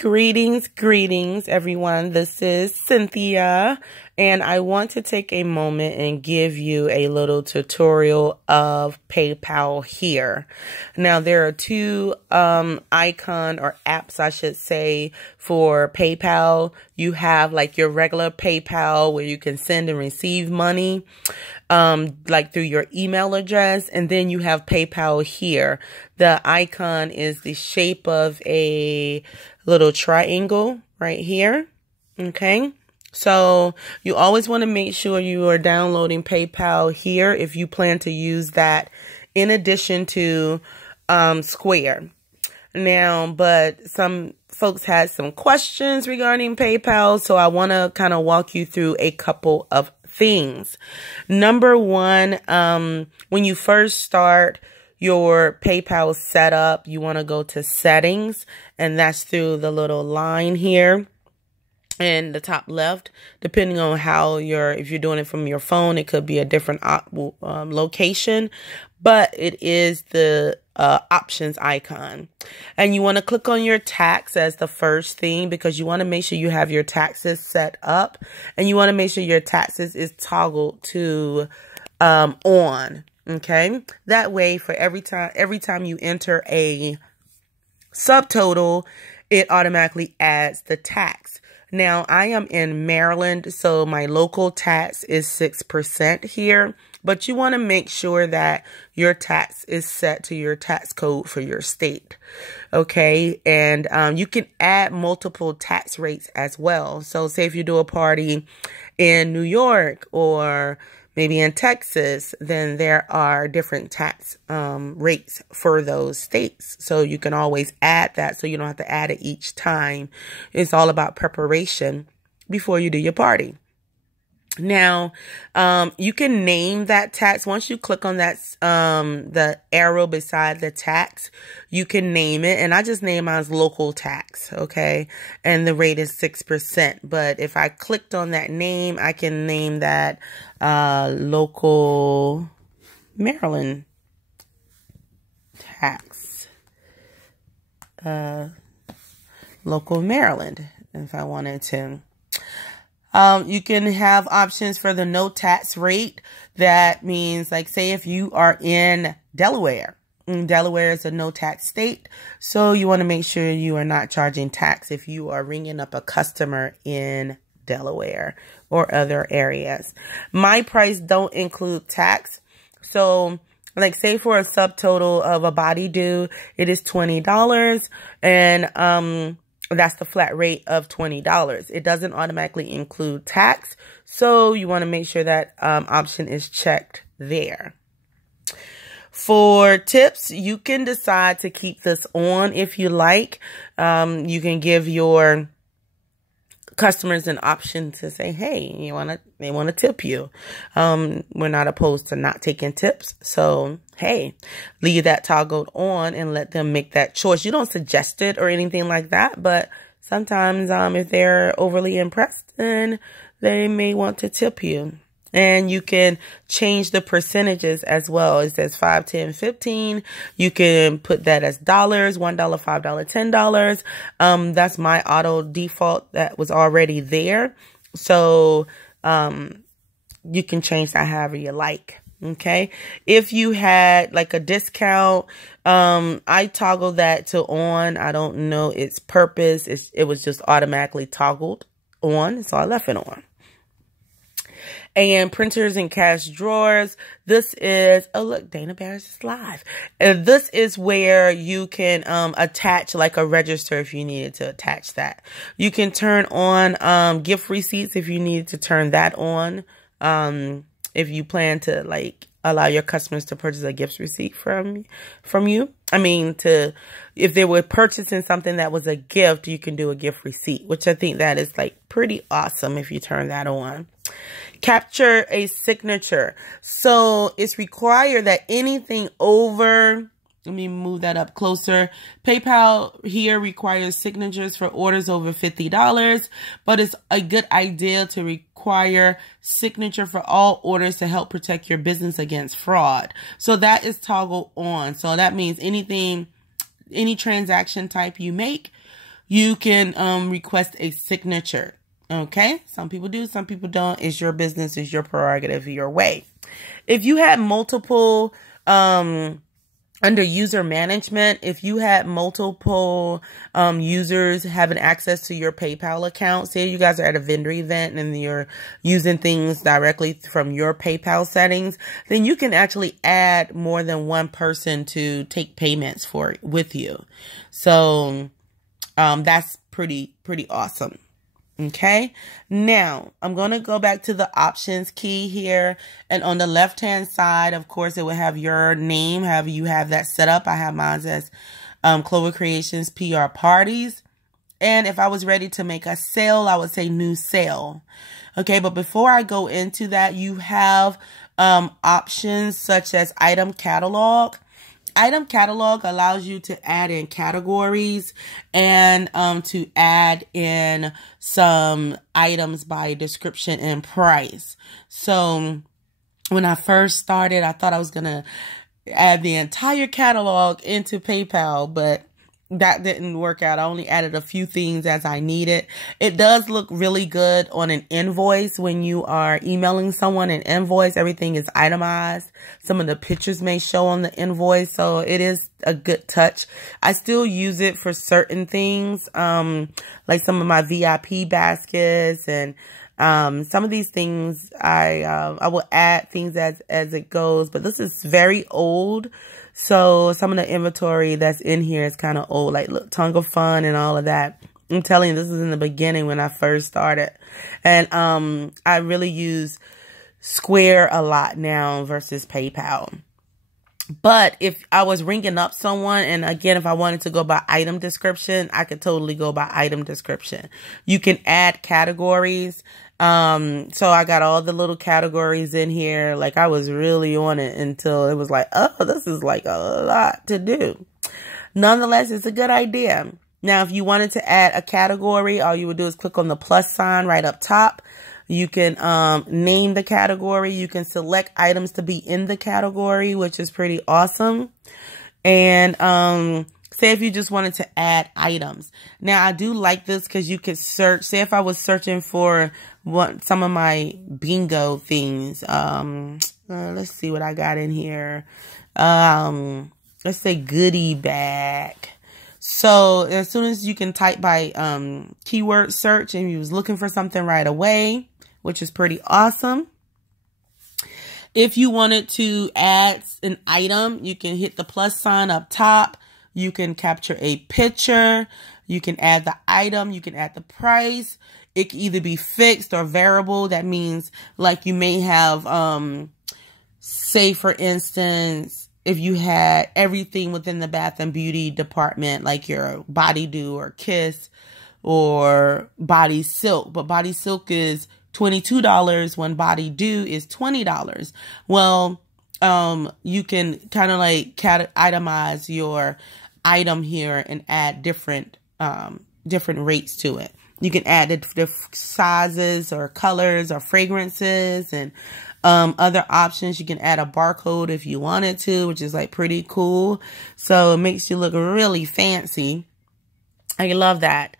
Greetings, everyone. This is Cynthia, and I want to take a moment and give you a little tutorial of PayPal here. Now, there are two icon or apps, I should say, for PayPal. You have like your regular PayPal where you can send and receive money, like through your email address, and then you have PayPal here. The icon is the shape of a little triangle right here. Okay, so you always want to make sure you are downloading PayPal here if you plan to use that in addition to Square. Now, but some folks had some questions regarding PayPal, so I want to kind of walk you through a couple of things. Number one, when you first start your PayPal setup, you want to go to settings, and that's through the little line here in the top left. Depending on how if you're doing it from your phone, it could be a different location, but it is the options icon. And you want to click on your tax as the first thing, because you want to make sure you have your taxes set up, and you want to make sure your taxes is toggled to on. Okay, that way for every time you enter a subtotal, it automatically adds the tax. Now, I am in Maryland, so my local tax is 6% here, but you want to make sure that your tax is set to your tax code for your state. Okay, and you can add multiple tax rates as well. So say if you do a party in New York or maybe in Texas, then there are different tax rates for those states. So you can always add that, so you don't have to add it each time. It's all about preparation before you do your party. Now, you can name that tax. Once you click on that, the arrow beside the tax, you can name it. And I just name mine as local tax. Okay. And the rate is 6%. But if I clicked on that name, I can name that, local Maryland tax, local Maryland, if I wanted to. You can have options for the no tax rate. That means, like, say if you are in Delaware. Delaware is a no tax state, so you want to make sure you are not charging tax if you are ringing up a customer in Delaware or other areas. My price don't include tax. So, like, say for a subtotal of a body due, it is $20, and that's the flat rate of $20. It doesn't automatically include tax, so you want to make sure that option is checked there. For tips, you can decide to keep this on if you like. You can give your customers an option to say, hey, they want to tip you. We're not opposed to not taking tips. So, hey, leave that toggled on and let them make that choice. You don't suggest it or anything like that, but sometimes if they're overly impressed, then they may want to tip you. And you can change the percentages as well. It says 5, 10, 15. You can put that as dollars, $1, $5, $10. That's my auto default that was already there. So you can change that however you like. Okay. If you had like a discount, I toggled that to on. I don't know its purpose. It was just automatically toggled on, so I left it on. And printers and cash drawers. This is, oh look, Dana Barris is live. And this is where you can attach like a register if you needed to attach that. You can turn on gift receipts if you needed to turn that on. If you plan to like allow your customers to purchase a gift receipt from you. I mean, if they were purchasing something that was a gift, you can do a gift receipt, which I think that is like pretty awesome if you turn that on. Capture a signature. So it's required that anything over, let me move that up closer. PayPal here requires signatures for orders over $50, but it's a good idea to require signature for all orders to help protect your business against fraud. So that is toggled on. So that means any transaction type you make, you can request a signature. Okay, some people do, some people don't. It's your business, it's your prerogative, your way. If you had multiple, under user management, if you had multiple users having access to your PayPal account, say you guys are at a vendor event and you're using things directly from your PayPal settings, then you can actually add more than one person to take payments with you. So that's pretty awesome. Okay, now I'm going to go back to the options key here, and on the left hand side, of course, it will have your name, however you have that set up. I have mine as Clover Creations PR Parties, and if I was ready to make a sale, I would say new sale. Okay, but before I go into that, you have options such as item catalog. Item catalog allows you to add in categories and to add in some items by description and price. So when I first started, I thought I was going to add the entire catalog into PayPal, but that didn't work out. I only added a few things as I needed. It does look really good on an invoice when you are emailing someone an invoice. Everything is itemized. Some of the pictures may show on the invoice, so it is a good touch. I still use it for certain things, like some of my VIP baskets and some of these things I will add things as it goes, but this is very old. So some of the inventory that's in here is kind of old, like look, Tongue of Fun and all of that. I'm telling you, this is in the beginning when I first started. And I really use Square a lot now versus PayPal. But if I was ringing up someone, and again, if I wanted to go by item description, I could totally go by item description. You can add categories. So I got all the little categories in here. Like I was really on it until it was like, oh, this is like a lot to do. Nonetheless, it's a good idea. Now, if you wanted to add a category, all you would do is click on the plus sign right up top. You can name the category. You can select items to be in the category, which is pretty awesome. And say if you just wanted to add items. Now, I do like this because you could search. Say if I was searching for some of my bingo things. Let's see what I got in here. Let's say goodie bag. So as soon as you can type by keyword search, and you was looking for something right away, which is pretty awesome. If you wanted to add an item, you can hit the plus sign up top. You can capture a picture. You can add the item. You can add the price. It can either be fixed or variable. That means like you may have, say for instance, if you had everything within the bath and beauty department, like your Body Dew or Kiss or Body Silk, but Body Silk is $22 when Body Dew is $20. Well, you can kind of like itemize your item here and add different rates to it. You can add the sizes or colors or fragrances and other options. You can add a barcode if you wanted to, which is like pretty cool. So it makes you look really fancy. I love that.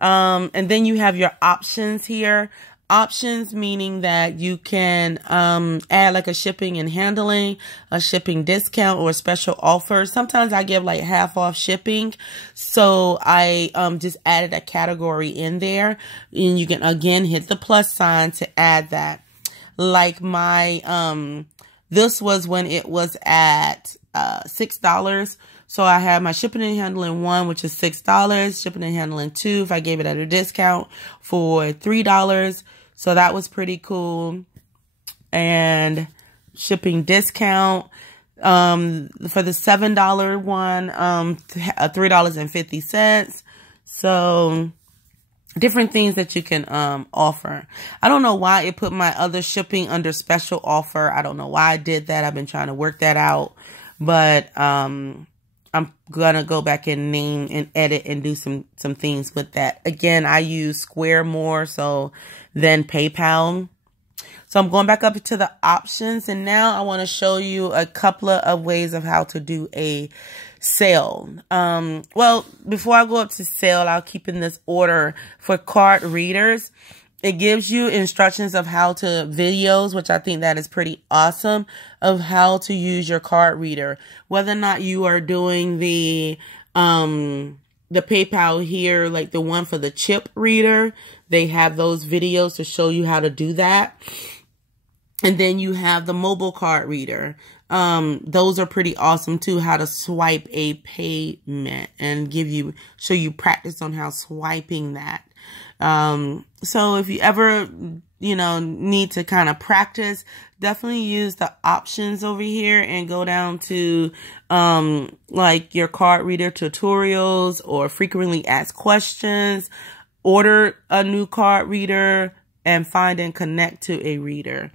And then you have your options here. Options meaning that you can add like a shipping and handling, a shipping discount, or a special offer. Sometimes I give like half off shipping. So I just added a category in there, and you can again hit the plus sign to add that. Like my this was when it was at $6. So I have my shipping and handling 1, which is $6. Shipping and handling 2, if I gave it at a discount, for $3. So that was pretty cool. And shipping discount for the $7 one, $3.50. So different things that you can offer. I don't know why it put my other shipping under special offer. I don't know why I did that. I've been trying to work that out. But I'm going to go back and name and edit and do some things with that. Again, I use Square more so than PayPal. So I'm going back up to the options, and now I want to show you a couple of ways of how to do a sale. Well, before I go up to sale, I'll keep in this order. For card readers, it gives you instructions of how to videos, which I think that is pretty awesome, of how to use your card reader. Whether or not you are doing the PayPal here, like the one for the chip reader, they have those videos to show you how to do that. And then you have the mobile card reader. Those are pretty awesome too, how to swipe a payment and show you practice on how swiping that. So if you ever, need to kind of practice, definitely use the options over here and go down to, like your card reader tutorials or frequently asked questions, order a new card reader, and find and connect to a reader.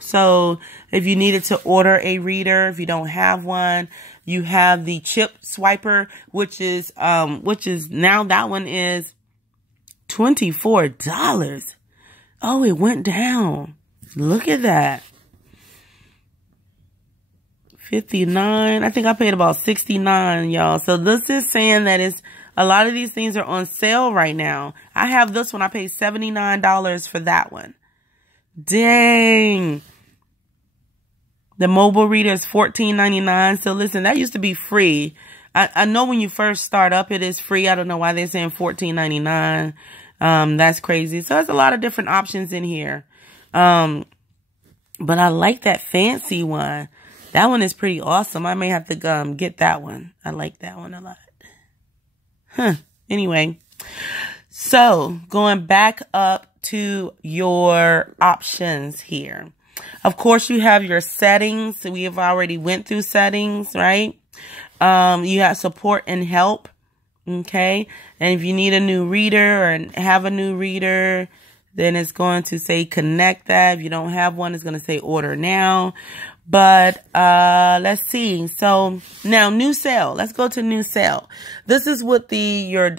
So if you needed to order a reader, if you don't have one, you have the chip swiper, which is now that one is $24. Oh, it went down. Look at that. 59. I think I paid about 69, y'all. So this is saying that a lot of these things are on sale right now. I have this one. I paid $79 for that one. Dang. The mobile reader is $14.99. So listen, that used to be free. I know when you first start up, it is free. I don't know why they're saying $14.99. That's crazy. So there's a lot of different options in here. But I like that fancy one. That one is pretty awesome. I may have to get that one. I like that one a lot. Anyway, so going back up to your options here. Of course, you have your settings. We have already went through settings, right? You have support and help. Okay. And if you need a new reader or have a new reader, then it's going to say connect that. If you don't have one, it's going to say order now. But let's see. So now new sale. Let's go to new sale. This is what your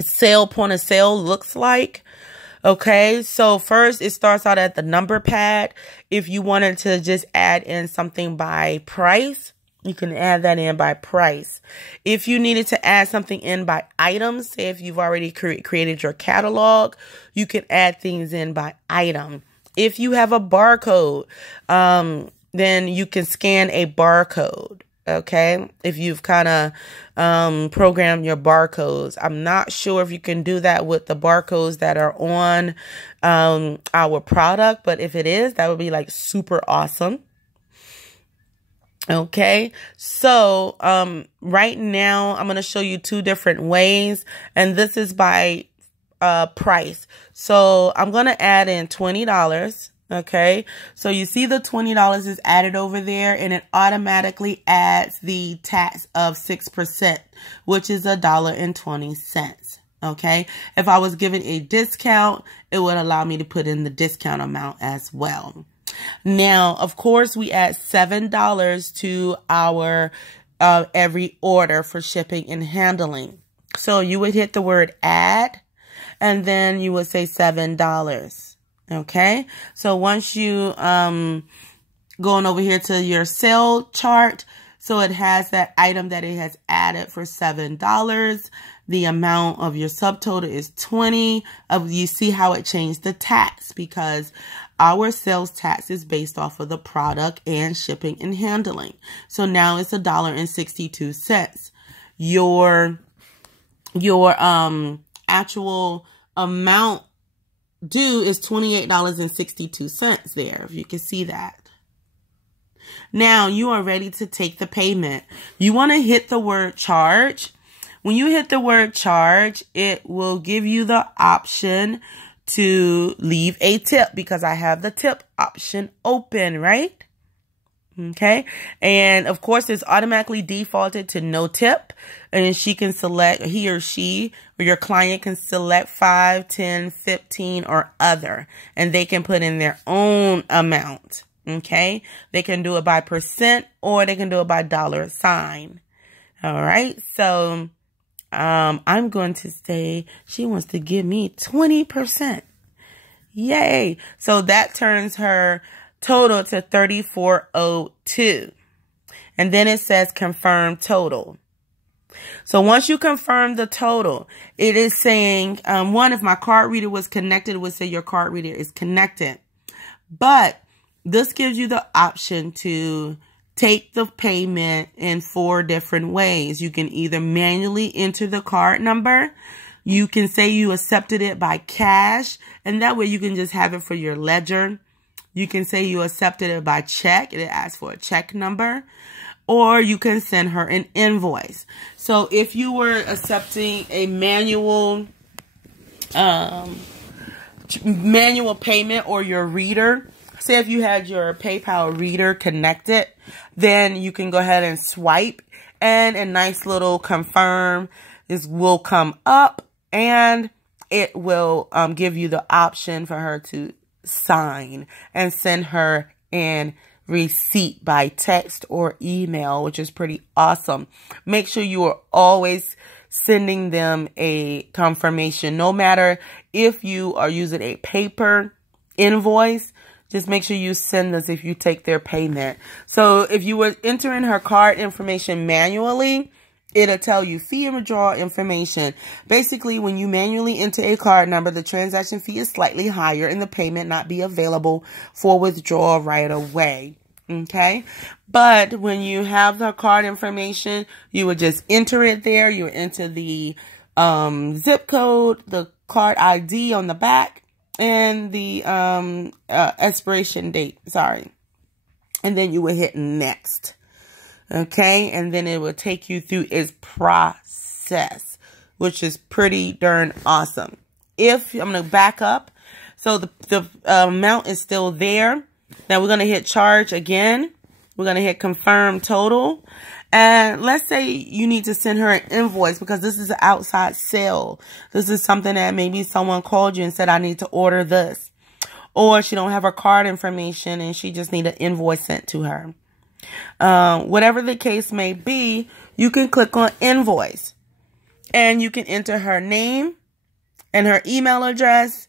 sale point of sale looks like. Okay, so first it starts out at the number pad. If you wanted to just add in something by price, you can add that in by price. If you needed to add something in by items, say if you've already created your catalog, you can add things in by item. If you have a barcode, then you can scan a barcode. Okay, if you've kind of programmed your barcodes. I'm not sure if you can do that with the barcodes that are on our product, but if it is, that would be like super awesome. Okay, so right now I'm going to show you two different ways, and this is by price. So I'm going to add in $20. Okay, so you see the $20 is added over there, and it automatically adds the tax of 6%, which is $1.20. Okay, if I was given a discount, it would allow me to put in the discount amount as well. Now, of course, we add $7 to our every order for shipping and handling. So you would hit the word add, and then you would say $7. Okay, so once you going over here to your sale chart, so it has that item that it has added for $7. The amount of your subtotal is 20. You see how it changed the tax, because our sales tax is based off of the product and shipping and handling. So now it's $1.62. Your actual amount due is $28.62 there, if you can see that. Now you are ready to take the payment. You want to hit the word charge. When you hit the word charge, it will give you the option to leave a tip, because I have the tip option open, right? Okay. And of course, it's automatically defaulted to no tip, and she can select, he or she or your client can select 5, 10, 15 or other, and they can put in their own amount. Okay. They can do it by percent, or they can do it by $sign. All right. So, I'm going to say she wants to give me 20%. Yay. So that turns her total to $34.02. And then it says confirm total. So once you confirm the total, it is saying, one, if my card reader was connected, it would say your card reader is connected. But this gives you the option to take the payment in 4 different ways. You can either manually enter the card number. You can say you accepted it by cash, and that way you can just have it for your ledger. You can say you accepted it by check, and it asks for a check number. Or you can send her an invoice. So if you were accepting a manual payment, or your reader, say if you had your PayPal reader connected, then you can go ahead and swipe, and a nice little confirm will come up, and it will give you the option for her to sign and send her an receipt by text or email, which is pretty awesome. Make sure you are always sending them a confirmation. No matter if you are using a paper invoice, just make sure you send this if you take their payment. So if you were entering her card information manually, it'll tell you fee and withdrawal information. Basically, when you manually enter a card number, the transaction fee is slightly higher and the payment not be available for withdrawal right away. Okay. But when you have the card information, you would just enter it there. You would enter the zip code, the card ID on the back, and the expiration date. Sorry. And then you would hit next. Okay, and then it will take you through its process, which is pretty darn awesome. I'm going to back up. So the amount is still there. Now we're going to hit charge again. We're going to hit confirm total. And let's say you need to send her an invoice because this is an outside sale. This is something that maybe someone called you and said, I need to order this. Or she don't have her card information and she just need an invoice sent to her. Whatever the case may be, you can click on invoice and you can enter her name and her email address,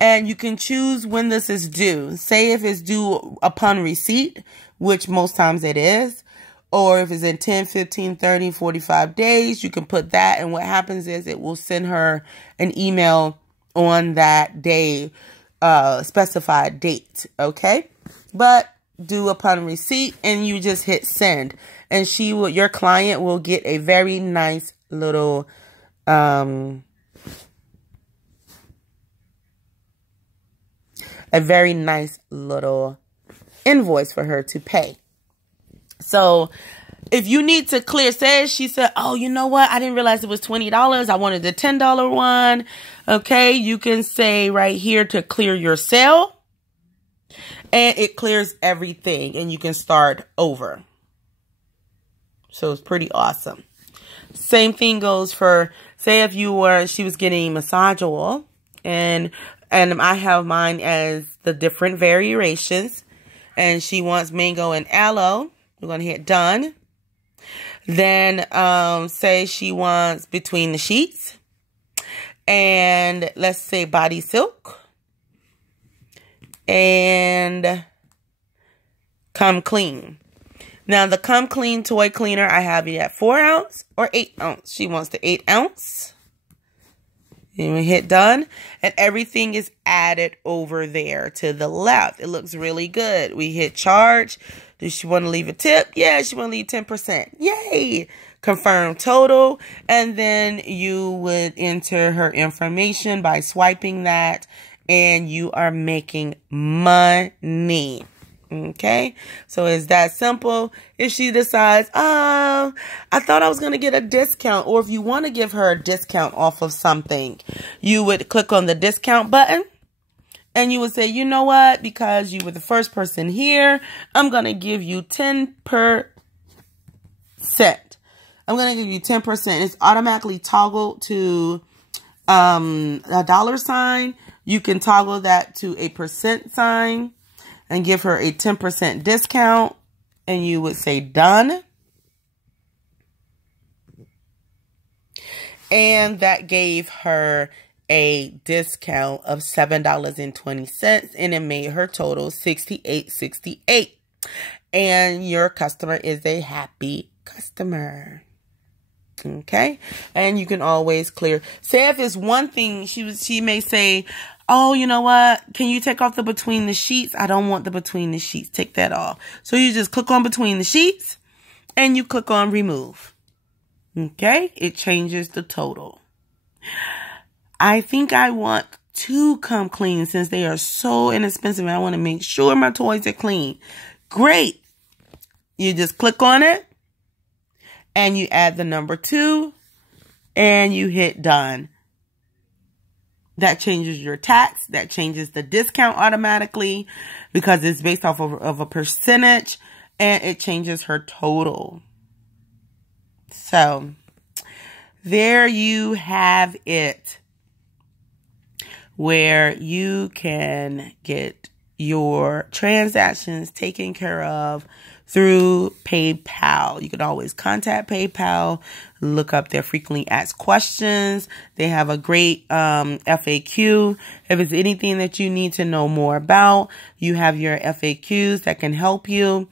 and you can choose when this is due. Say if it's due upon receipt, which most times it is, or if it's in 10, 15, 30, 45 days, you can put that. And what happens is it will send her an email on that day, specified date. Okay. But due upon receipt, and you just hit send, and your client will get a very nice little invoice for her to pay. So if you need to clear, she said, oh, you know what? I didn't realize it was $20. I wanted the $10 one. Okay. You can say right here to clear your sale. And it clears everything and you can start over. So it's pretty awesome. Same thing goes for, say if she was getting massage oil, and I have mine as the different variations, and she wants mango and aloe. We're going to hit done. Then say she wants between the sheets, and let's say body silk. And Come Clean. Now, the Come Clean toy cleaner, I have it at 4 ounce or 8 ounce. She wants the 8 ounce. And we hit done. And everything is added over there to the left. It looks really good. We hit charge. Does she want to leave a tip? Yeah, she want to leave 10%. Yay! Confirm total. And then you would enter her information by swiping that. And you are making money. Okay. So it's that simple. If she decides, I thought I was going to get a discount, or if you want to give her a discount off of something, you would click on the discount button and you would say, you know what? Because you were the first person here, I'm going to give you 10%. I'm going to give you 10%. It's automatically toggled to a dollar sign. You can toggle that to a % sign and give her a 10% discount. And you would say done. And that gave her a discount of $7.20. And it made her total $68.68. and your customer is a happy customer. Okay. And you can always clear. Say if it's one thing, she may say, oh, you know what? Can you take off the between the sheets? I don't want the between the sheets. Take that off. So you just click on between the sheets and you click on remove. Okay. It changes the total. I think I want to come clean since they are so inexpensive. I want to make sure my toys are clean. Great. You just click on it and you add the number 2 and you hit done. That changes your tax. That changes the discount automatically because it's based off of a percentage, and it changes her total. So there you have it, where you can get your transactions taken care of through PayPal. You could always contact PayPal, look up their frequently asked questions. They have a great FAQ. If it's anything that you need to know more about, you have your FAQs that can help you.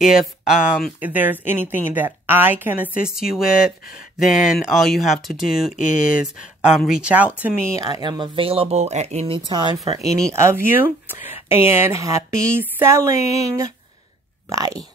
If there's anything that I can assist you with, then all you have to do is reach out to me. I am available at any time for any of you. And happy selling. Bye.